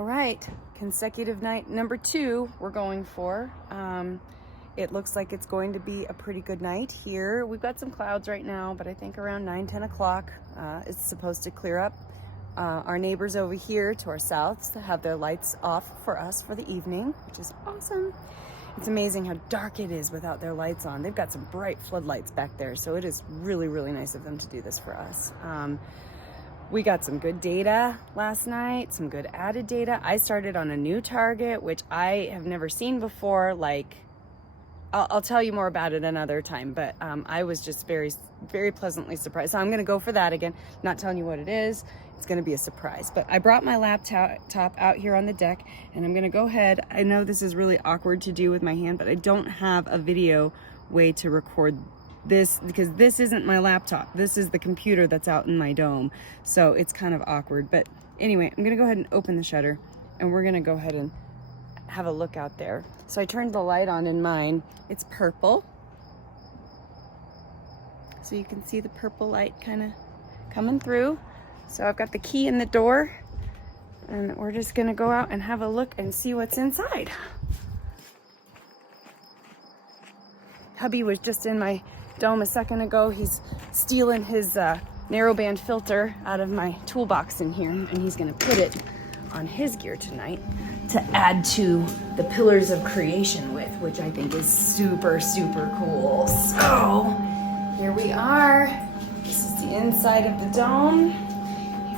All right, consecutive night number 2 we're going for. It looks like it's going to be a pretty good night here. We've got some clouds right now, but I think around 9-10 o'clock it's supposed to clear up. Our neighbors over here to our south have their lights off for us for the evening, which is awesome. It's amazing how dark it is without their lights on. They've got some bright floodlights back there, so it is really, really nice of them to do this for us. We got some good data last night, some good added data. I started on a new target, which I have never seen before. Like, I'll tell you more about it another time, but I was just very, very pleasantly surprised. So I'm gonna go for that again, not telling you what it is. It's gonna be a surprise. But I brought my laptop out here on the deck, and I'm gonna go ahead. I know this is really awkward to do with my hand, but I don't have a video way to record this because this isn't my laptop. This is the computer that's out in my dome. So it's kind of awkward. But anyway, I'm gonna go ahead and open the shutter, and we're gonna go ahead and have a look out there. So I turned the light on in mine. It's purple. So you can see the purple light kind of coming through. So I've got the key in the door, and we're just gonna go out and have a look and see what's inside. Hubby was just in my dome a second ago. He's stealing his narrowband filter out of my toolbox in here, and he's gonna put it on his gear tonight to add to the pillars of creation with, which I think is super, super cool. So here we are. This is the inside of the dome.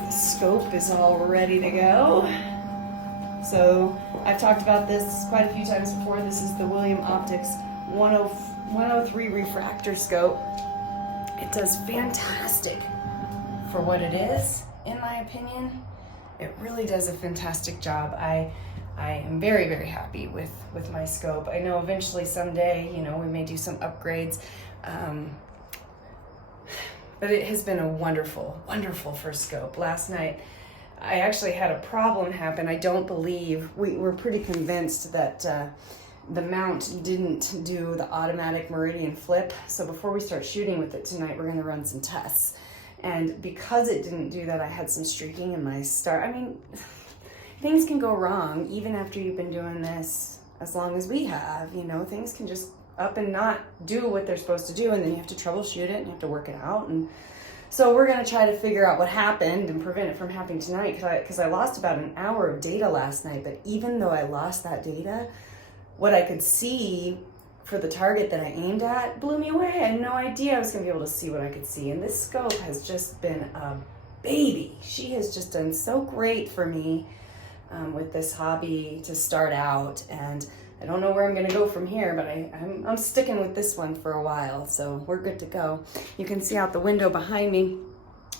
The scope is all ready to go. So I've talked about this quite a few times before. This is the William Optics 103 refractor scope. It does fantastic for what it is, in my opinion. It really does a fantastic job. I am very, very happy with my scope. I know eventually someday, you know, we may do some upgrades, but it has been a wonderful, wonderful first scope. Last night, I actually had a problem happen. I don't believe, we were pretty convinced that the mount didn't do the automatic meridian flip. So before we start shooting with it tonight, we're gonna run some tests. And because it didn't do that, I had some streaking in my star. I mean, things can go wrong even after you've been doing this as long as we have. You know, things can just up and not do what they're supposed to do, and then you have to troubleshoot it and you have to work it out. And so we're gonna try to figure out what happened and prevent it from happening tonight, because I lost about an hour of data last night. But even though I lost that data, what I could see for the target that I aimed at blew me away. I had no idea I was gonna be able to see what I could see. And this scope has just been a baby. She has just done so great for me with this hobby to start out. And I don't know where I'm gonna go from here, but I'm sticking with this one for a while. So we're good to go. You can see out the window behind me,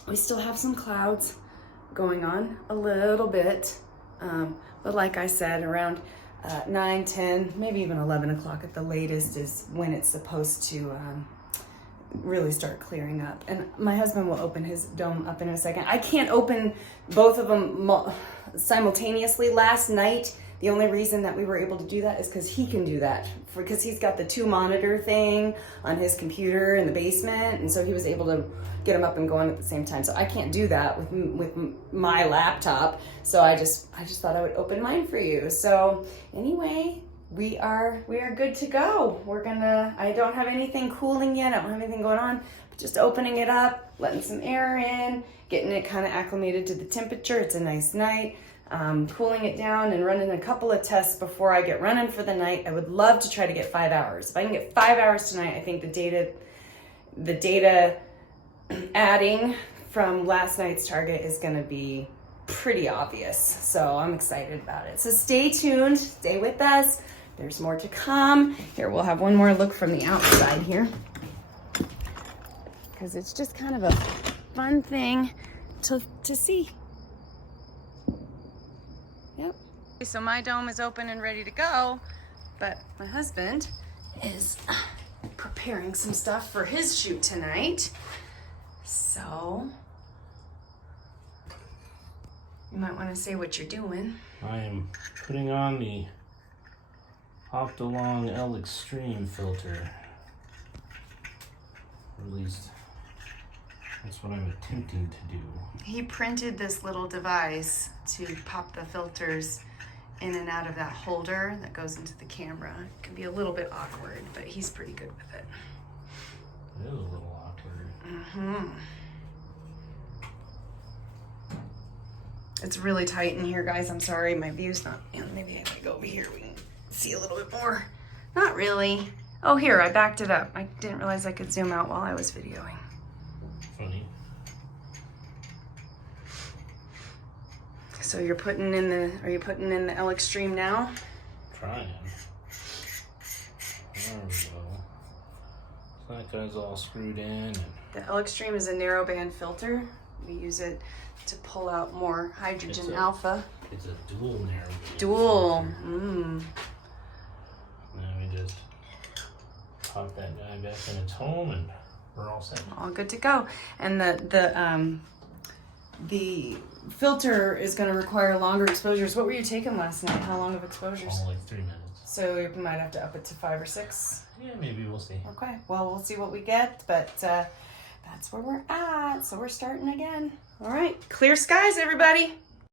we still have some clouds going on a little bit. But like I said, around 9, 10, maybe even 11 o'clock at the latest is when it's supposed to really start clearing up. And my husband will open his dome up in a second. I can't open both of them simultaneously. Last night, the only reason that we were able to do that is because he can do that, because he's got the 2-monitor thing on his computer in the basement, and so he was able to get them up and going at the same time. So I can't do that with my laptop. So I just thought I would open mine for you. So anyway, we are good to go. I don't have anything cooling yet. I don't have anything going on, but just opening it up, letting some air in, getting it kind of acclimated to the temperature. It's a nice night. Cooling it down and running a couple of tests before I get running for the night. I would love to try to get 5 hours. If I can get 5 hours tonight, I think the data adding from last night's target is going to be pretty obvious. So I'm excited about it. So stay tuned, stay with us. There's more to come. Here, we'll have one more look from the outside here, because it's just kind of a fun thing to see. Yep. So my dome is open and ready to go, but my husband is preparing some stuff for his shoot tonight. So you might want to say what you're doing. I am putting on the Optolong L-Extreme filter, released That's what I'm attempting to do. He printed this little device to pop the filters in and out of that holder that goes into the camera. It can be a little bit awkward, but he's pretty good with it. It is a little awkward. Mm-hmm. It's really tight in here, guys. I'm sorry, my view's not, maybe I gotta go over here. We can see a little bit more. Not really. Oh, here, I backed it up. I didn't realize I could zoom out while I was videoing. Funny. So you're putting in the, are you putting in the L-Extreme now? Trying. There we go. So that guy's all screwed in. And The L-Extreme is a narrowband filter. We use it to pull out more hydrogen alpha. It's a dual narrowband. Dual. Now we just pop that guy back in its home and we're all set. All good to go. And the filter is going to require longer exposures. What were you taking last night? How long of exposures? All like 3 minutes. So you might have to up it to 5 or 6. Yeah, maybe we'll see. Okay. Well, we'll see what we get, but that's where we're at. So we're starting again. All right. Clear skies, everybody.